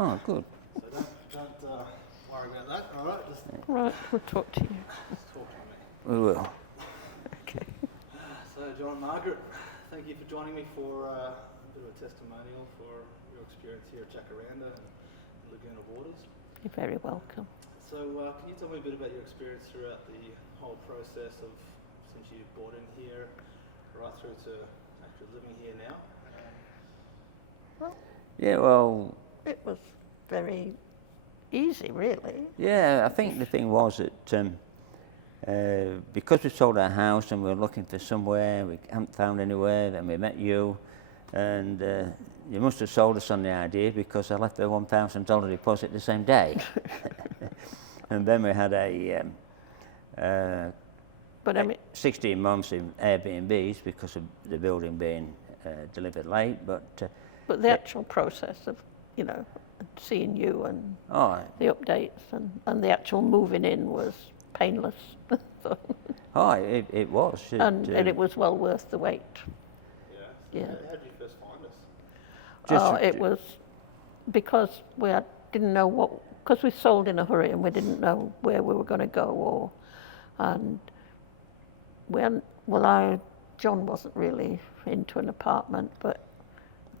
Oh, good. So don't worry about that. All right, just Right, we'll talk to you. talk to me. We will. Okay. So, John, Margaret, thank you for joining me for a bit of a testimonial for your experience here at Jacaranda and Laguna Waters. You're very welcome. So, can you tell me a bit about your experience throughout the whole process of since you bought in here, right through to actually living here now? Well, Yeah, well, it was very easy, really. yeah, I think the thing was that because we sold our house and we were looking for somewhere, we hadn't found anywhere, then we met you, and you must have sold us on the idea because I left the $1,000 deposit the same day. And then we had But I mean, 16 months in Airbnbs because of the building being delivered late, but the actual process of, you know, seeing you and oh, the updates and the actual moving in was painless. So, oh, it was. and it was well worth the wait. Yeah. Yeah. How did you first find us? Just It was because didn't know what, because we sold in a hurry and we didn't know where we were going to go, and John wasn't really into an apartment, but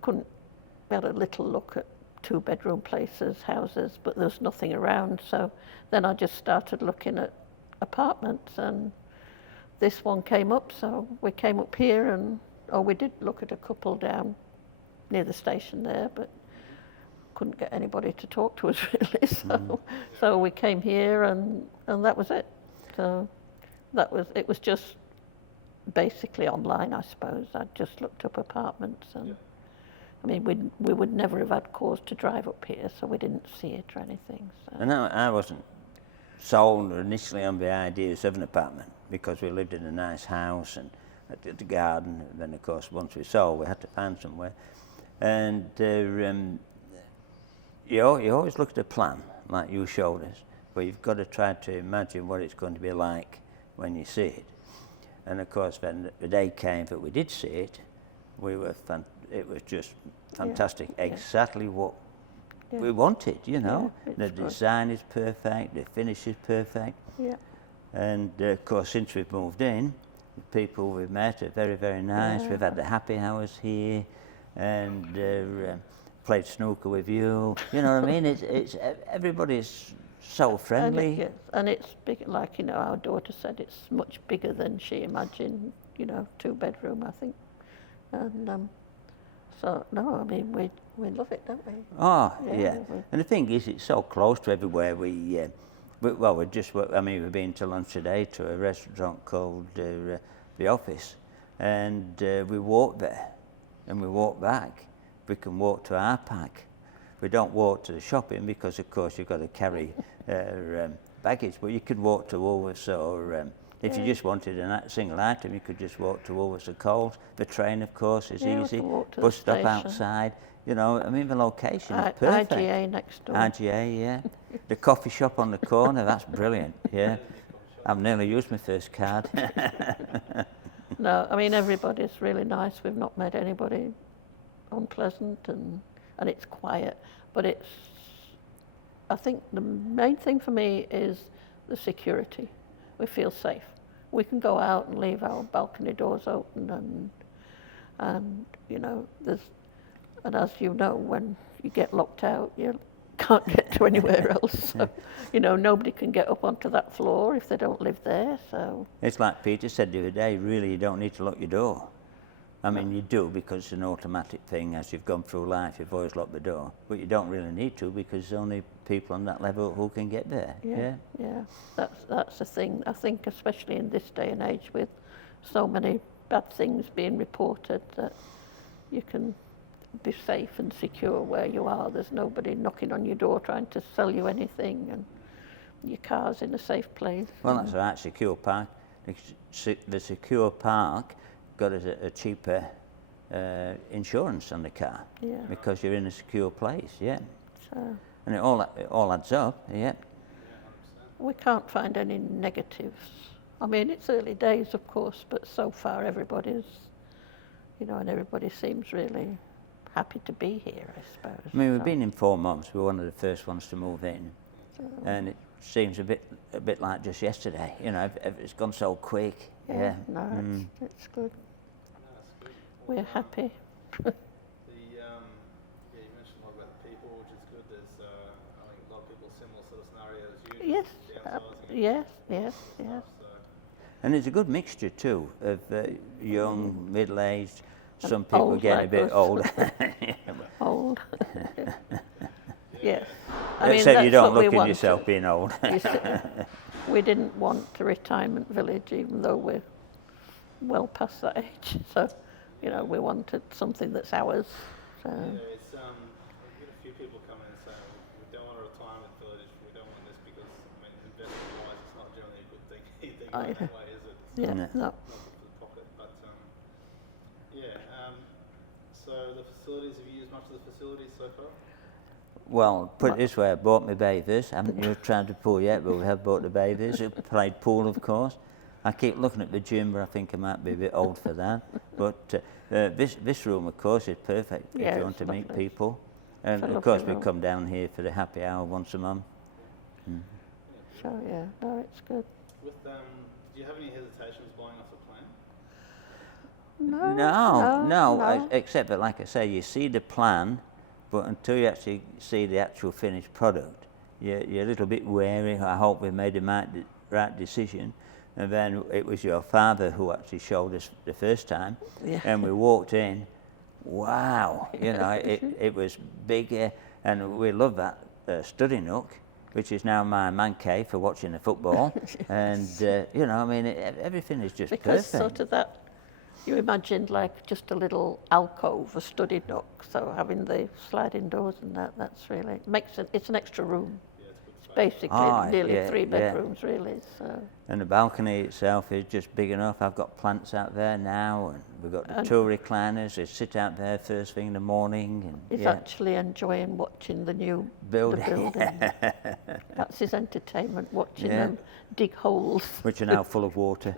we had a little look at 2-bedroom places, houses, but there's nothing around. So then I just started looking at apartments, and this one came up, so we came up here, and we did look at a couple down near the station there, but couldn't get anybody to talk to us really. So we came here, and that was it. So it was just basically online, I suppose. I just looked up apartments, and I mean, we would never have had cause to drive up here, so we didn't see it or anything. So. And I wasn't sold initially on the ideas of an apartment because we lived in a nice house and at the garden. And then, of course, once we sold, we had to find somewhere. And you always look at a plan, like you showed us, but you've got to try to imagine what it's going to be like when you see it. And, of course, when the day came that we did see it, it was just fantastic, exactly what we wanted, you know. The design is perfect, the finish is perfect. Yeah. And of course, since we've moved in, the people we've met are very, very nice. We've had the happy hours here, and played snooker with you. You know what I mean? It's everybody's so friendly. And it's big, like, you know, our daughter said it's much bigger than she imagined. You know, 2-bedroom, I think. And so no, I mean we love it, don't we? Oh, yeah. And the thing is, it's so close to everywhere. We've been to lunch today to a restaurant called The Office, and we walk there, and we walk back. We can walk to our park. We don't walk to the shopping because, of course, you've got to carry baggage, but you could walk to Woolworths, or if you just wanted a single item, you could just walk to Woolworths or Coles. The train, of course, is easy. Bus stop outside. You know, I mean, the location is perfect. IGA next door. IGA, yeah. The coffee shop on the corner, that's brilliant, yeah. I've nearly used my first card. No, I mean, everybody's really nice. We've not met anybody unpleasant, and it's quiet. But I think the main thing for me is the security. We feel safe. We can go out and leave our balcony doors open, and you know, and as you know, when you get locked out, you can't get to anywhere else. So, you know, nobody can get up onto that floor if they don't live there. So it's like Peter said the other day. Really, you don't need to lock your door. I mean, you do because it's an automatic thing. As you've gone through life, you've always locked the door. But you don't really need to because there's only people on that level who can get there. Yeah. That's the thing. I think especially in this day and age with so many bad things being reported, that you can be safe and secure where you are. There's nobody knocking on your door trying to sell you anything, and your car's in a safe place. Well, that's right, secure park. The secure park got us a cheaper insurance on the car because you're in a secure place, So, and it all adds up, we can't find any negatives. I mean, it's early days, of course, but so far everybody's, you know, and everybody seems really happy to be here, I suppose. I mean, we've So, been in 4 months. We're one of the first ones to move in, and it seems a bit like just yesterday. You know, it's gone so quick. Yeah. No, it's good. No, it's good. We're happy. Yeah, you mentioned a lot about the people, which is good. There's, I think a lot of people similar sort of scenario as you. Yes, Downsizing. yes. So, And it's a good mixture too of young, middle-aged. Some people old getting like a bit us. older. Old. Yes. Except you that's don't what we look at wanted. yourself being old. You see, we didn't want a retirement village, even though we're well past that age. So, you know, we wanted something that's ours. So, yeah, it's we get a few people come in and say we don't want a retirement village. We don't want this because I mean, investment-wise, it's not generally a good thing either that way, is it? yeah, No. no. Not good for the pocket, but yeah. So the facilities, have you used much of the facilities so far? Well, put it this way, I bought my bathers. Haven't you tried to pool yet, but we have bought the bathers. We played pool, of course. I keep looking at the gym, but I think I might be a bit old for that. But this room, of course, is perfect Yeah, if you want it's to meet lovely. people. And It's a of course, lovely we room. come down here for the happy hour once a month. So, yeah, no, it's good. With do you have any hesitations buying off the plan? No, except that, like I say, you see the plan, but until you actually see the actual finished product, you're a little bit wary. I hope we made the right decision. And then it was your father who actually showed us the first time, Yeah. and we walked in. Wow, you know, it was bigger, and we love that study nook, which is now my man cave for watching the football. And you know, I mean, everything is just Because perfect. sort of that, you imagined like just a little alcove, a study nook. So having the sliding doors and that's really makes it. It's an extra room. Yeah, it's good space. Basically, nearly yeah, 3 yeah. bedrooms, really. So. And the balcony itself is just big enough. I've got plants out there now, and we've got the And- two recliners. They sit out there first thing in the morning. And He's yeah, actually enjoying watching the building, building. That's his entertainment, watching Yeah. them dig holes. which are now full of water.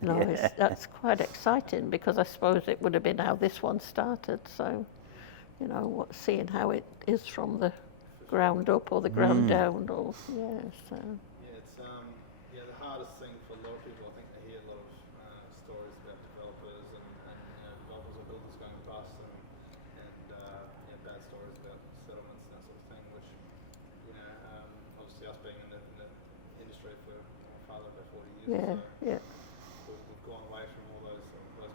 No, Yeah. that's quite exciting because I suppose it would have been how this one started. So, you know, seeing how it is from the ground up or the ground down, or so. Yeah, it's the hardest thing for a lot of people. I think they hear a lot of stories about developers and developers or builders going past them, and bad stories about settlements and that sort of thing. Which obviously us being in the industry for my father about 40 years. Yeah, So yeah. we've gone away from all those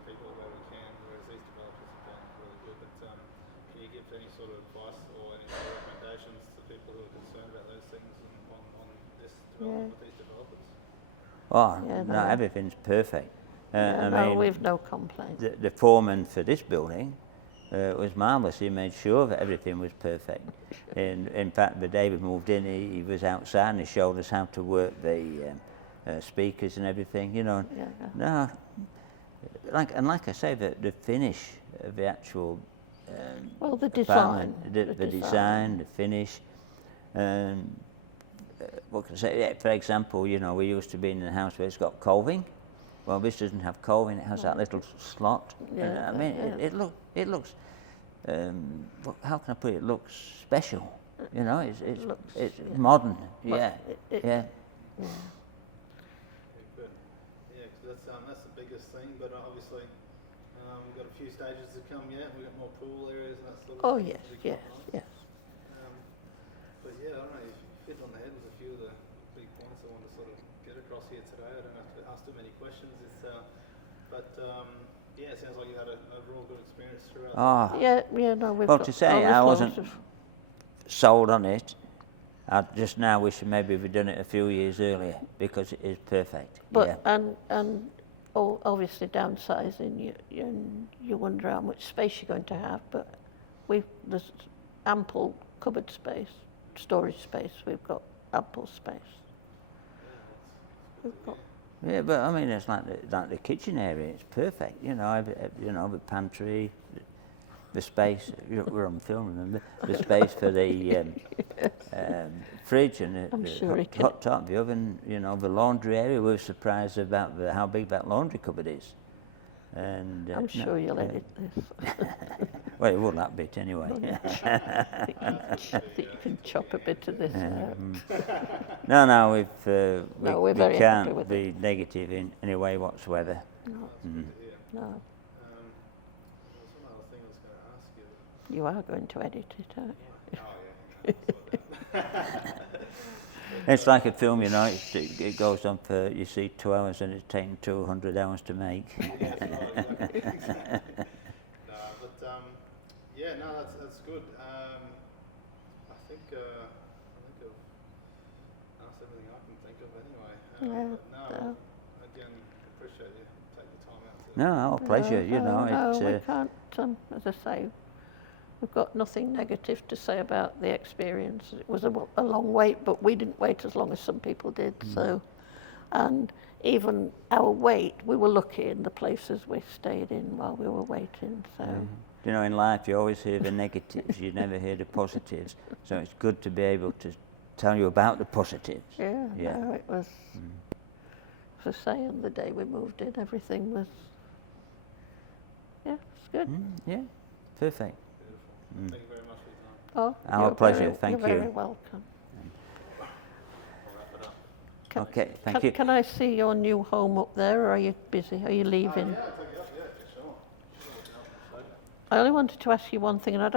people where we can, whereas these developers have been really good. But can you give any sort of advice or any sort of recommendations to people who are concerned about those things on this development with these developers? Oh, Yeah, no, no. everything's perfect. Yeah, I no, mean, we've no complaints. the foreman for this building was marvellous. He made sure that everything was perfect. In fact, the day we moved in, he was outside and he showed us how to work the speakers and everything. You know, Yeah. no, like I say, the finish of the actual Well, the apartment, design. the design, the finish. What can I say? Yeah, for example, you know, we used to be in a house where it's got coving. Well, this doesn't have coving. It has that little slot. Yeah, And, I mean, yeah. it looks. How can I put it? It looks special. You know, looks, it's yeah. modern. Well, Yeah, it- yeah. Yeah, good. Yeah, 'cause that's the biggest thing. But obviously, we've got a few stages to come yet. We've got more pool areas and that sort of Oh thing. yes, It'll be yes, quite nice. yes. But yeah, I don't know if you fit on the head with a few of the big points I want to sort of get across here today. I don't have to ask too many questions. Yeah, it sounds like you had a real good experience throughout. Oh, Yeah, no, we've well, got to say all I the wasn't floors of- sold on it. I just now wish maybe we'd done it a few years earlier because it is perfect. But yeah. and obviously downsizing, you wonder how much space you're going to have. But there's ample cupboard space, storage space. We've got ample space. We've got Yeah, but I mean, it's like the kitchen area. It's perfect. You know, the pantry, the space. We're on film, remember? The space for the fridge and I'm the sure he can- hot top, the oven. You know, the laundry area. We were surprised about how big that laundry cupboard is. And I'm no, sure you'll edit this. well, it will that bit anyway. I think you can chop a bit of this out. No, No, we're we very happy can't with be negative in any way whatsoever. No, Good to hear. no, There was one other thing I was going to ask you. you are going to edit it, aren't you? Oh, yeah. No, I'll sort that. It's like a film, you know, it goes on for, you see, 2 hours and it's taken 200 hours to make. Yes, right, exactly. No, but yeah, no, that's good. I think I've asked everything I can think of anyway. Yeah, No, again, appreciate you taking the time out to. No, our pleasure, you know. No, we It's, can't, as I say, we've got nothing negative to say about the experience. It was a long wait, but we didn't wait as long as some people did. So, and even our wait, we were lucky in the places we stayed in while we were waiting. So, you know, in life you always hear the negatives, you never hear the positives. So it's good to be able to tell you about the positives. yeah, Yeah. no, it was, as I say, on the day we moved in, everything was, yeah, it's good. Yeah, perfect. Beautiful. Thank you very much for your time. Oh, Our you're pleasure, very, thank you're you. very welcome. I'll wrap it up. Okay, thank you. Can I see your new home up there, or are you busy? Are you leaving? Yeah, I'll take it up, yeah, for sure. Sure, we can help. I only wanted to ask you one thing, and I don't